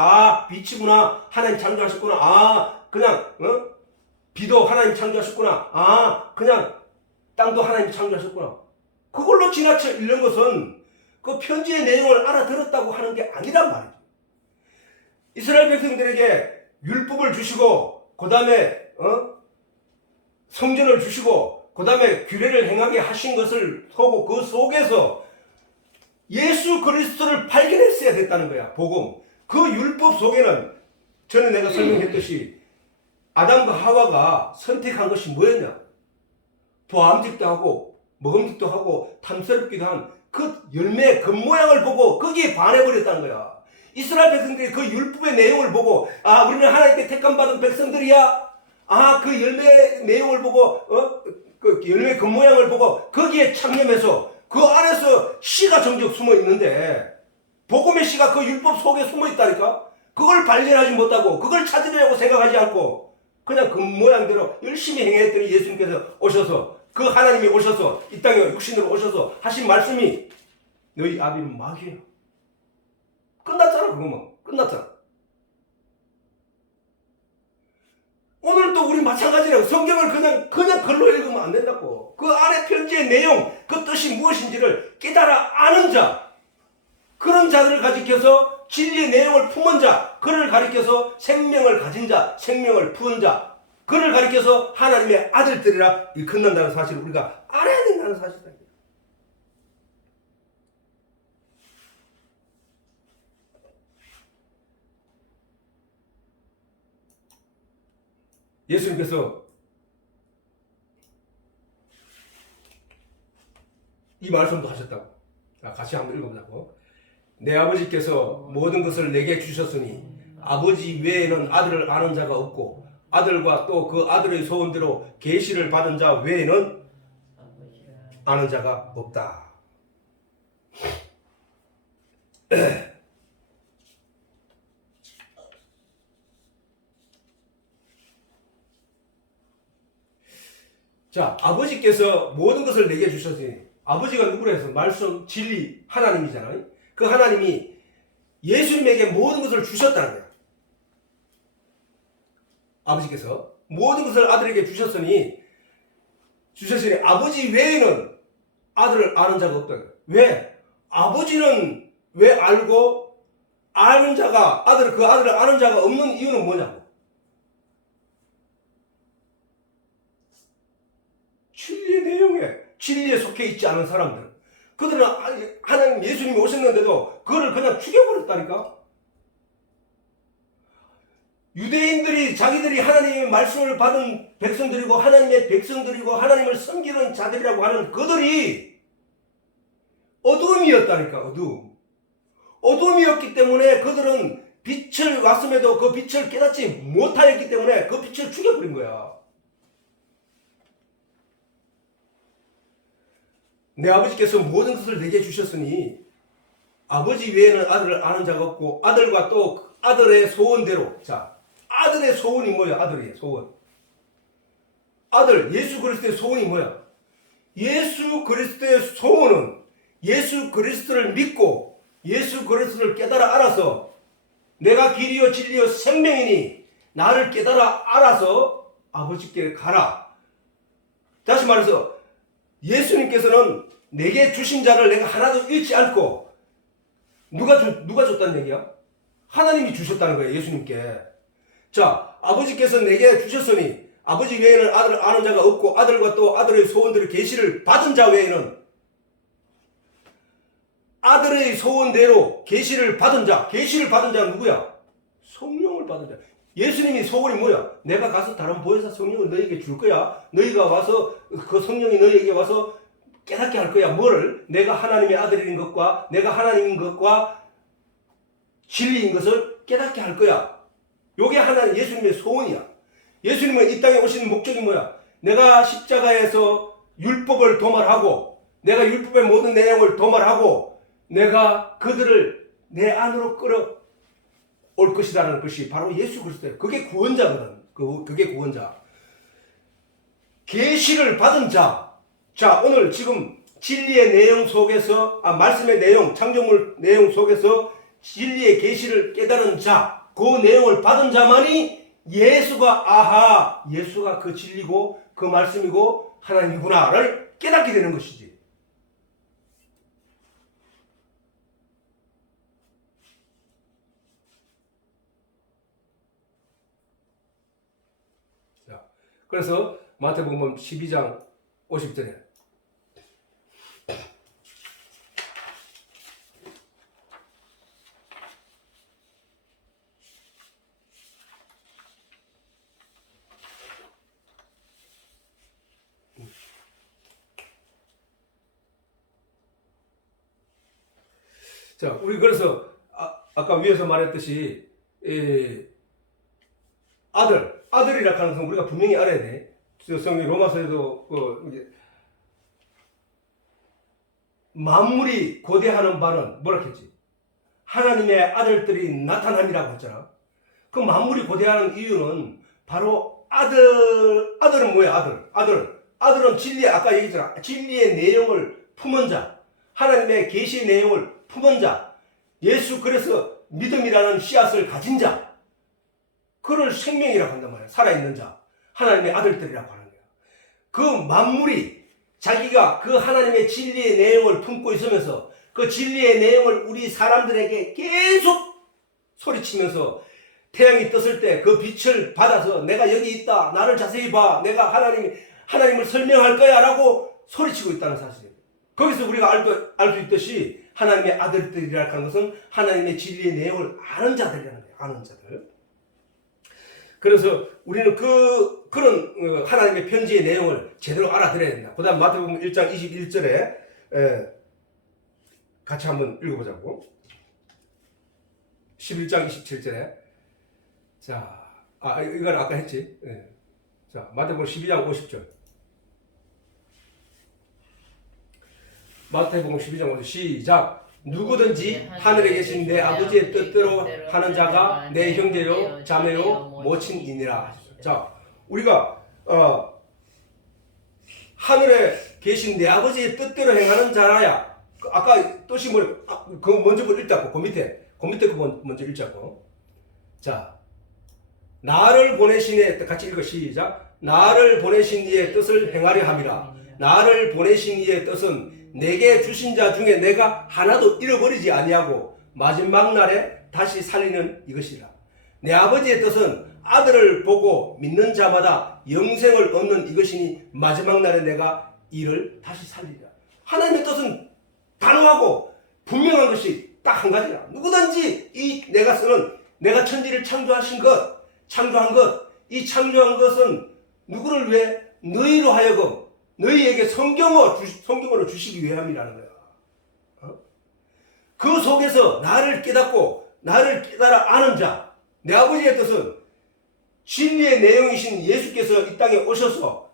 빛이구나 하나님 창조하셨구나 그냥 비도 하나님 창조하셨구나 그냥 땅도 하나님 창조하셨구나 그걸로 지나쳐 읽는 것은 그 편지의 내용을 알아들었다고 하는 게 아니란 말이죠. 이스라엘 백성들에게 율법을 주시고 그 다음에 성전을 주시고 그 다음에 규례를 행하게 하신 것을 보고 그 속에서 예수 그리스도를 발견했어야 됐다는 거야. 복음. 그 율법 속에는 전에 내가 설명했듯이 아담과 하와가 선택한 것이 뭐였냐? 보암직도 하고 먹음직도 하고 탐스럽기도 한 그 열매의 겉모양을 보고 거기에 반해버렸다는 거야. 이스라엘 백성들이 그 율법의 내용을 보고 우리는 하나님께 택함받은 백성들이야. 그 열매의 내용을 보고 그 열매의 겉모양을 보고 거기에 창념해서 그 안에서 씨가 정적 숨어 있는데 복음의 씨가 그 율법 속에 숨어 있다니까. 그걸 발견하지 못하고 그걸 찾으려고 생각하지 않고 그냥 그 모양대로 열심히 행했더니 예수님께서 오셔서 그 하나님이 오셔서 이 땅에 육신으로 오셔서 하신 말씀이 너희 아비는 마귀예요. 끝났잖아. 그거만 끝났잖아. 오늘도 우리 마찬가지라고. 성경을 그냥 글로 읽으면 안 된다고. 그 안에 편지의 내용, 그 뜻이 무엇인지를 깨달아 아는 자, 그런 자들을 가리켜서 진리의 내용을 품은 자, 그를 가리켜서 생명을 가진 자, 생명을 푸은 자, 그를 가리켜서 하나님의 아들들이라 일컫는다는 사실을 우리가 알아야 된다는 사실이다. 예수님께서 이 말씀도 하셨다고. 같이 한번 읽어보자고. 내 아버지께서 모든 것을 내게 주셨으니 아버지 외에는 아들을 아는 자가 없고 아들과 또 그 아들의 소원대로 계시를 받은 자 외에는 아는 자가 없다. 자, 아버지께서 모든 것을 내게 주셨으니 아버지가 누구라 해서 말씀, 진리, 하나님이잖아요. 그 하나님이 예수님에게 모든 것을 주셨다는 거예요. 아버지께서 모든 것을 아들에게 주셨으니 아버지 외에는 아들을 아는 자가 없다. 왜? 아버지는 왜 알고 아는 자가 그 아들을 아는 자가 없는 이유는 뭐냐고. 진리에 속해 있지 않은 사람들. 그들은 하나님 예수님이 오셨는데도 그거를 그냥 죽여버렸다니까. 유대인들이 자기들이 하나님의 말씀을 받은 백성들이고 하나님의 백성들이고 하나님을 섬기는 자들이라고 하는 그들이 어둠이었다니까. 어둠이었기 때문에 그들은 빛을 왔음에도 그 빛을 깨닫지 못하였기 때문에 그 빛을 죽여버린 거야. 내 아버지께서 모든 것을 내게 주셨으니 아버지 외에는 아들을 아는 자가 없고 아들과 또 아들의 소원대로. 자, 아들의 소원이 뭐야? 아들의 소원. 아들 예수 그리스도의 소원이 뭐야? 예수 그리스도의 소원은 예수 그리스도를 믿고 예수 그리스도를 깨달아 알아서 내가 길이요 진리요 생명이니 나를 깨달아 알아서 아버지께 가라. 다시 말해서 예수님께서는 내게 주신 자를 내가 하나도 잃지 않고, 누가 줬다는 얘기야? 하나님이 주셨다는 거예요, 예수님께. 자, 아버지께서 내게 주셨으니 아버지 외에는 아들을 아는 자가 없고 아들과 또 아들의 소원들의 계시를 받은 자 외에는, 아들의 소원대로 계시를 받은 자는 누구야? 성령을 받은 자. 예수님이 소원이 뭐야? 내가 가서 다른 보혜사 성령을 너희에게 줄 거야. 너희가 와서 그 성령이 너희에게 와서 깨닫게 할 거야. 뭐를? 내가 하나님의 아들인 것과 내가 하나님인 것과 진리인 것을 깨닫게 할 거야. 요게 하나님 예수님의 소원이야. 예수님은 이 땅에 오시는 목적이 뭐야? 내가 십자가에서 율법을 도말하고, 내가 율법의 모든 내용을 도말하고, 내가 그들을 내 안으로 끌어올 것이라는 것이 바로 예수 그리스도예요. 그게 구원자거든. 그게 구원자. 계시를 받은 자. 자, 오늘 지금 진리의 내용 속에서, 말씀의 내용, 창조물 내용 속에서 진리의 계시를 깨달은 자, 그 내용을 받은 자만이 예수가 그 진리고 그 말씀이고 하나님이구나를 깨닫게 되는 것이지. 자, 그래서 마태복음 12장 50절에 자, 우리 그래서 아까 위에서 말했듯이 아들이라 하는 것은 우리가 분명히 알아야 돼. 성경 로마서에도 만물이 고대하는 바는 뭐라 했지? 하나님의 아들들이 나타남이라고 했잖아. 그 만물이 고대하는 이유는 바로 아들은 뭐야? 아들은 진리, 아까 얘기했잖아. 진리의 내용을 품은 자, 하나님의 계시의 내용을 품은 자, 예수 그래서 믿음이라는 씨앗을 가진 자, 그를 생명이라고 한단 말이야. 살아있는 자, 하나님의 아들들이라고 하는 거야. 그 만물이 자기가 그 하나님의 진리의 내용을 품고 있으면서 그 진리의 내용을 우리 사람들에게 계속 소리치면서 태양이 떴을 때 그 빛을 받아서 내가 여기 있다, 나를 자세히 봐, 내가 하나님을 설명할 거야 라고 소리치고 있다는 사실이에요. 거기서 우리가 알 수 있듯이 하나님의 아들들이라고 하는 것은 하나님의 진리의 내용을 아는 자들이라는 거예요. 아는 자들. 그래서 우리는 그런 하나님의 편지의 내용을 제대로 알아들어야 된다. 그 다음 마태복음 1장 21절에 같이 한번 읽어보자고. 11장 27절에 자, 이건 아까 했지. 자, 마태복음 12장 50절. 마태복음 12장 50절 시작. 누구든지 하늘에 계신 내 아버지의 뜻대로 하는 자가 내 형제요 자매요 모친이니라. 자, 우리가 하늘에 계신 내 아버지의 뜻대로 행하는 자라야. 아까 뜻이 뭐래? 그거 먼저 읽자고. 그 밑에 그거 먼저 읽자고. 자, 나를 보내신 이의 뜻 같이 읽어 시작. 나를 보내신 이의 뜻을 행하려 함이라. 나를 보내신 이의 뜻은 내게 주신 자 중에 내가 하나도 잃어버리지 아니하고 마지막 날에 다시 살리는 이것이라. 내 아버지의 뜻은 아들을 보고 믿는 자마다 영생을 얻는 이것이니 마지막 날에 내가 이를 다시 살리리라. 하나님의 뜻은 단호하고 분명한 것이 딱 한 가지라. 누구든지 내가 천지를 창조한 것, 이 창조한 것은 누구를 위해? 너희로 하여금 너희에게 성경으로 주시기 위함이라는 거야. 그 속에서 나를 깨닫고 나를 깨달아 아는 자, 내 아버지의 뜻은 진리의 내용이신 예수께서 이 땅에 오셔서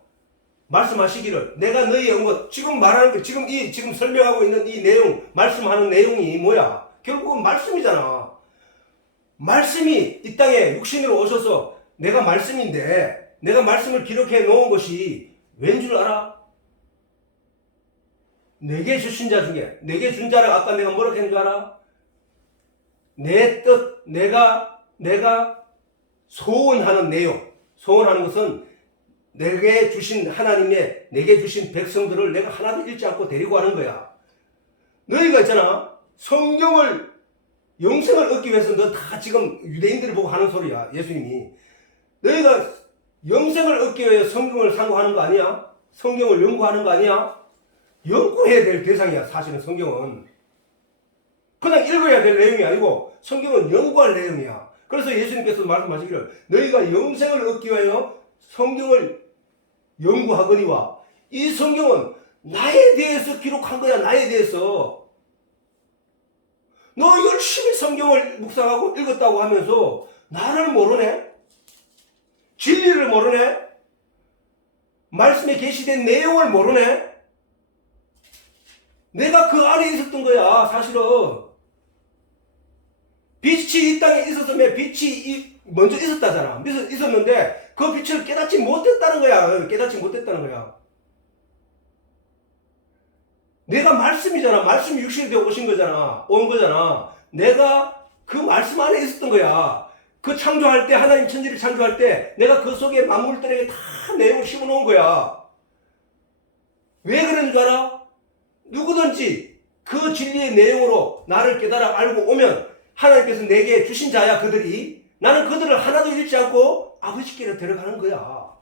말씀하시기를 내가 너희의 온 것, 지금 말하는 거, 지금 설명하고 있는 이 내용, 말씀하는 내용이 뭐야? 결국은 말씀이잖아. 말씀이 이 땅에 육신으로 오셔서 내가 말씀인데 내가 말씀을 기록해 놓은 것이 왠 줄 알아? 내게 주신 자 중에 내게 준 자를 아까 내가 뭐라고 했는 줄 알아? 내 뜻, 내가 소원하는 내용, 소원하는 것은 내게 주신 하나님의 내게 주신 백성들을 내가 하나도 잃지 않고 데리고 가는 거야. 너희가 있잖아. 성경을 영생을 얻기 위해서 너 다 지금 유대인들이 보고 하는 소리야. 예수님이. 너희가 영생을 얻기 위해 성경을 상고하는 거 아니야? 성경을 연구하는 거 아니야? 연구해야 될 대상이야. 사실은 성경은. 그냥 읽어야 될 내용이 아니고 성경은 연구할 내용이야. 그래서 예수님께서 말씀하시기를 너희가 영생을 얻기 위하여 성경을 연구하거니와 이 성경은 나에 대해서 기록한 거야. 나에 대해서. 너 열심히 성경을 묵상하고 읽었다고 하면서 나를 모르네? 진리를 모르네? 말씀에 게시된 내용을 모르네? 내가 그 안에 있었던 거야. 사실은 빛이 이 땅에 있었으면 빛이 먼저 있었다잖아. 있었는데 그 빛을 깨닫지 못했다는 거야. 깨닫지 못했다는 거야. 내가 말씀이잖아. 말씀이 육신이 되어 오신 거잖아. 온 거잖아. 내가 그 말씀 안에 있었던 거야. 그 창조할 때, 하나님 천지를 창조할 때 내가 그 속에 만물들에게 다 내용을 심어놓은 거야. 왜 그러는 줄 알아? 누구든지 그 진리의 내용으로 나를 깨달아 알고 오면 하나님께서 내게 주신 자야. 그들이. 나는 그들을 하나도 잃지 않고 아버지께로 데려가는 거야.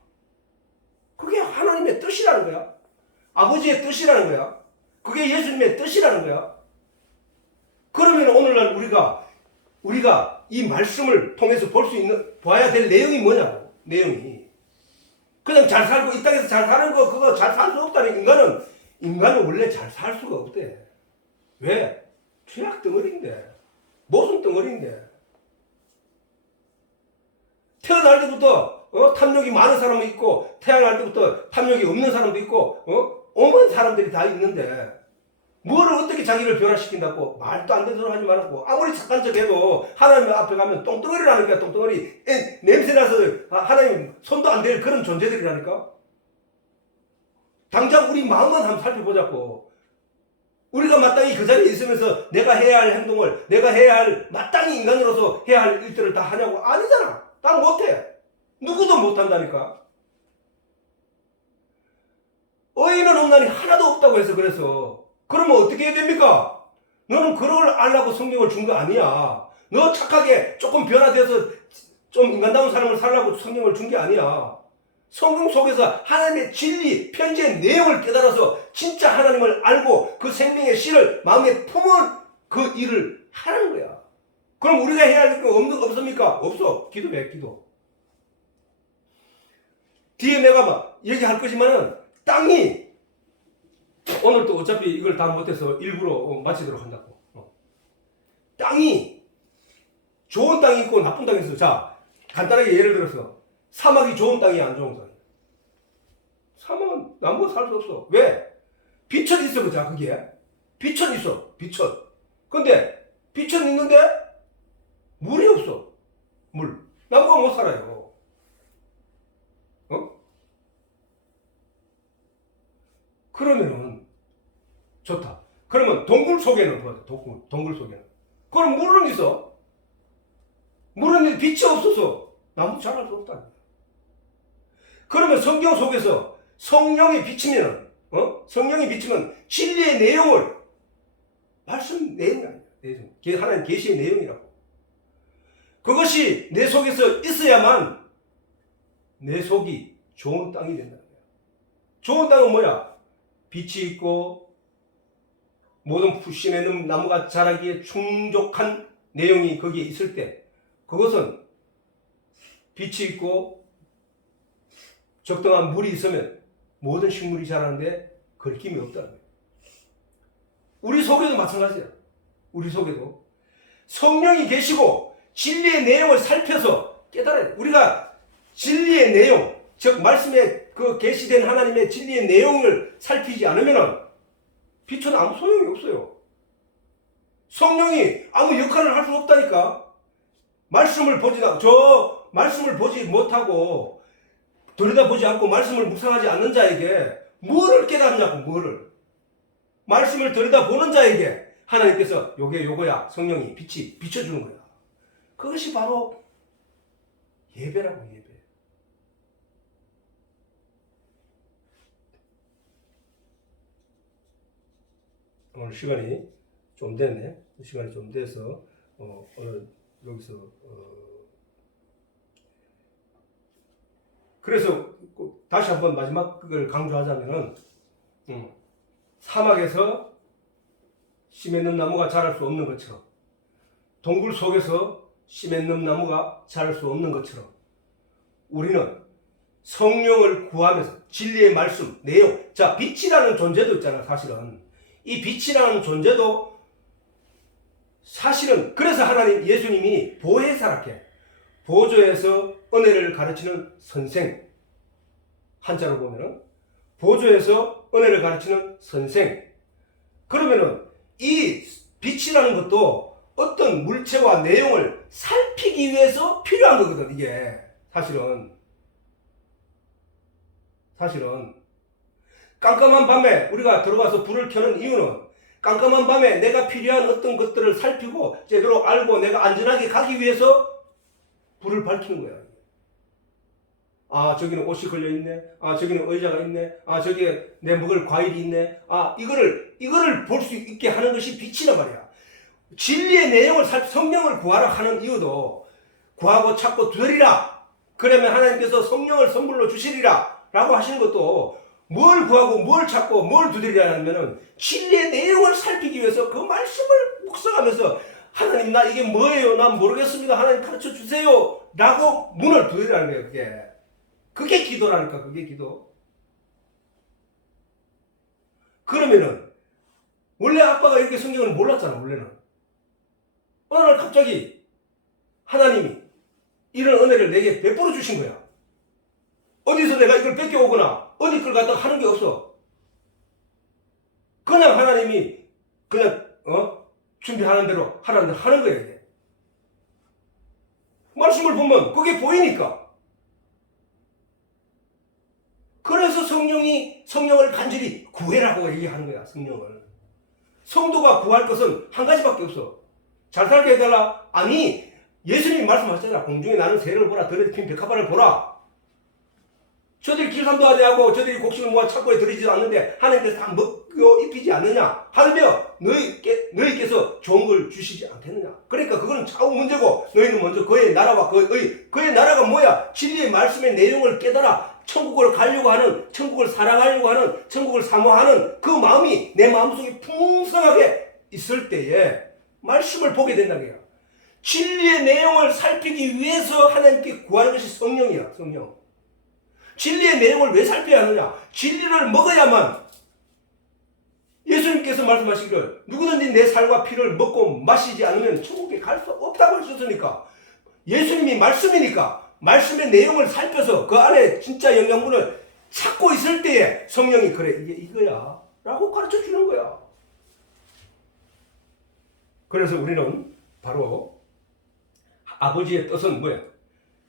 그게 하나님의 뜻이라는 거야. 아버지의 뜻이라는 거야. 그게 예수님의 뜻이라는 거야. 그러면 오늘날 우리가 이 말씀을 통해서 봐야 될 내용이 뭐냐고. 내용이. 그냥 잘 살고 이 땅에서 잘 사는 거 그거 잘 살 수 없다는 인간은 원래 잘 살 수가 없대. 왜? 죄악 덩어리인데. 모순 덩어리인데. 태어날 때부터 탐욕이 많은 사람도 있고 태어날 때부터 탐욕이 없는 사람도 있고 온갖 사람들이 다 있는데 뭐를 어떻게 자기를 변화시킨다고 말도 안 되는 소리 하지 말고 아무리 착한 척해도 하나님 앞에 가면 똥덩어리라니까. 똥덩어리 냄새나서 하나님 손도 안 댈 그런 존재들이라니까. 당장 우리 마음만 한번 살펴보자고. 우리가 마땅히 그 자리에 있으면서 내가 해야 할 행동을 내가 해야 할 마땅히 인간으로서 해야 할 일들을 다 하냐고. 아니잖아. 난 못해. 누구도 못한다니까. 의인은 없나니 하나도 없다고 해서 그래서. 그러면 어떻게 해야 됩니까? 너는 그걸 알라고 성경을 준 거 아니야. 너 착하게 조금 변화돼서 좀 인간다운 삶을 살라고 성경을 준 게 아니야. 성경 속에서 하나님의 진리, 편지의 내용을 깨달아서 진짜 하나님을 알고 그 생명의 씨를 마음에 품은 그 일을 하는 거야. 그럼 우리가 해야 할 게 없습니까? 없어. 기도해, 기도. 뒤에 내가 막 얘기할 거지만은 땅이 오늘 또 어차피 이걸 다 못해서 일부러 마치도록 한다고. 땅이 좋은 땅이 있고 나쁜 땅이 있어. 자, 간단하게 예를 들어서 사막이 좋은 땅이야, 안 좋은 땅이야? 사막은 나무가 살 수 없어. 왜? 빛은 있어, 그자, 그게. 빛은 있어, 빛은. 근데 빛은 있는데 물이 없어. 물. 나무가 못 살아요. 그러면은 좋다. 그러면 동굴 속에는 뭐야? 동굴 속에는. 그럼 물은 있어. 물은 있는데 빛이 없어서 나무 자랄 수 없다. 그러면 성경 속에서 성령이 비치면 성령이 비치면 진리의 내용을 말씀 내용이 아니야. 내용. 하나님 계시의 내용이라고. 그것이 내 속에서 있어야만 내 속이 좋은 땅이 된다는 거야. 좋은 땅은 뭐야? 빛이 있고 모든 푸심에는 나무가 자라기에 충족한 내용이 거기에 있을 때 그것은 빛이 있고 적당한 물이 있으면 모든 식물이 자라는데 걸림이 없다는 거예요. 우리 속에도 마찬가지야. 우리 속에도 성령이 계시고 진리의 내용을 살펴서 깨달아야 돼. 우리가 진리의 내용, 즉 말씀에 그 계시된 하나님의 진리의 내용을 살피지 않으면 빛은 아무 소용이 없어요. 성령이 아무 역할을 할 수 없다니까. 말씀을 보지 못하고 들여다보지 않고 말씀을 묵상하지 않는 자에게 뭐를 깨닫냐고. 뭐를. 말씀을 들여다보는 자에게 하나님께서 요거야. 성령이 빛이 비춰주는 거야. 그것이 바로 예배라고. 예배. 오늘 시간이 좀 됐네. 시간이 좀 돼서 오늘 여기서 그래서 다시 한번 마지막을 강조하자면은 사막에서 씨 맺는 나무가 자랄 수 없는 것처럼 동굴 속에서 씨 맺는 나무가 자랄 수 없는 것처럼 우리는 성령을 구하면서 진리의 말씀, 내용. 자, 빛이라는 존재도 있잖아, 사실은. 이 빛이라는 존재도 사실은 그래서 하나님 예수님이 보혜사랍게 보조에서 은혜를 가르치는 선생, 한자로 보면은 보조에서 은혜를 가르치는 선생. 그러면은 이 빛이라는 것도 어떤 물체와 내용을 살피기 위해서 필요한 거거든. 이게 사실은 깜깜한 밤에 우리가 들어가서 불을 켜는 이유는 깜깜한 밤에 내가 필요한 어떤 것들을 살피고 제대로 알고 내가 안전하게 가기 위해서 불을 밝히는 거야. 아, 저기는 옷이 걸려있네. 아, 저기는 의자가 있네. 아, 저기에 내 먹을 과일이 있네. 아, 이거를 볼 수 있게 하는 것이 빛이란 말이야. 진리의 내용을 성령을 구하라 하는 이유도 구하고 찾고 두드리라. 그러면 하나님께서 성령을 선물로 주시리라. 라고 하시는 것도 뭘 구하고 뭘 찾고 뭘 두드리라 하면은 진리의 내용을 살피기 위해서 그 말씀을 묵상하면서 하나님 나 이게 뭐예요? 난 모르겠습니다. 하나님 가르쳐 주세요. 라고 문을 두드리라는 거예요. 그게 기도라니까. 그게 기도. 그러면은 원래 아빠가 이렇게 성경을 몰랐잖아. 원래는. 어느 날 갑자기 하나님이 이런 은혜를 내게 베풀어 주신 거야. 어디서 내가 이걸 뺏겨오거나 어디 걸 갖다가 하는 게 없어. 그냥 하나님이 그냥 준비하는 대로 하라는 대로 하는 거야. 이게. 말씀을 보면 그게 보이니까. 그래서 성령을 간절히 구해라고 얘기하는 거야. 성령을. 성도가 구할 것은 한 가지밖에 없어. 잘 살게 해달라. 아니, 예수님이 말씀하셨잖아. 공중에 나는 새를 보라, 들에 핀 백합화를 보라. 저들이 길쌈도 하지 않고 저들이 곡식을 모아 창고에 들이지도 않는데 하나님께서 다 먹고 입히지 않느냐 하며 너희께서 좋은 걸 주시지 않겠느냐. 그러니까 그거는 차후 문제고 너희는 먼저 그의 나라와 그의 나라가 뭐야? 진리의 말씀의 내용을 깨달아 천국을 가려고 하는, 천국을 사랑하려고 하는, 천국을 사모하는 그 마음이 내 마음속에 풍성하게 있을 때에 말씀을 보게 된다는 거야. 진리의 내용을 살피기 위해서 하나님께 구하는 것이 성령이야. 성령. 진리의 내용을 왜 살펴야 하느냐? 진리를 먹어야만 예수님께서 말씀하시기를 누구든지 내 살과 피를 먹고 마시지 않으면 천국에 갈 수 없다고 하셨으니까 예수님이 말씀이니까 말씀의 내용을 살펴서 그 안에 진짜 영양분을 찾고 있을 때에 성령이 그래 이게 이거야 라고 가르쳐 주는 거야. 그래서 우리는 바로 아버지의 뜻은 뭐야?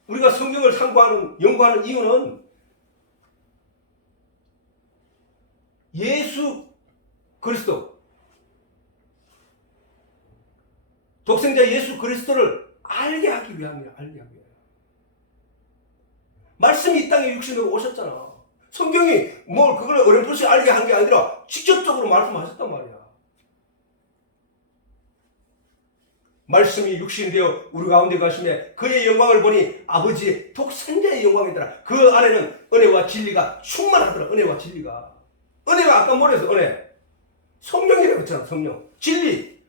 우리가 성경을 연구하는 이유는 예수 그리스도 독생자 예수 그리스도를 알게 하기 위함이야. 알게 하기 위함. 말씀이 이 땅에 육신으로 오셨잖아. 성경이 그걸 어렴풋이 알게 한 게 아니라 직접적으로 말씀하셨단 말이야. 말씀이 육신되어 우리 가운데 가시며 그의 영광을 보니 아버지의 독생자의 영광이더라. 그 안에는 은혜와 진리가 충만하더라. 은혜와 진리가. 은혜가 아까 뭐랬어? 은혜. 성령이라고 했잖아. 성령. 진리.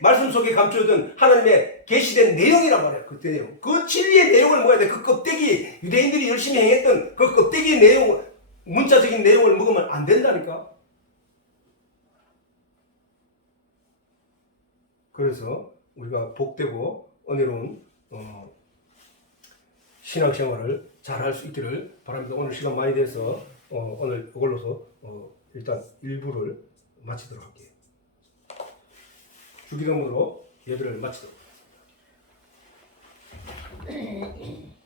말씀 속에 감춰진 하나님의 계시된 내용이란 말이야. 그 내용. 그 진리의 내용을 먹어야 돼. 그 껍데기, 유대인들이 열심히 행했던 그 껍데기 내용, 문자적인 내용을 먹으면 안 된다니까. 그래서 우리가 복되고 은혜로운 신앙생활을 잘 할 수 있기를 바랍니다. 오늘 시간 많이 돼서 오늘 이걸로서 일단 일부를 마치도록 할게요. 주기도문으로 예배를 마치도록 하겠습니다.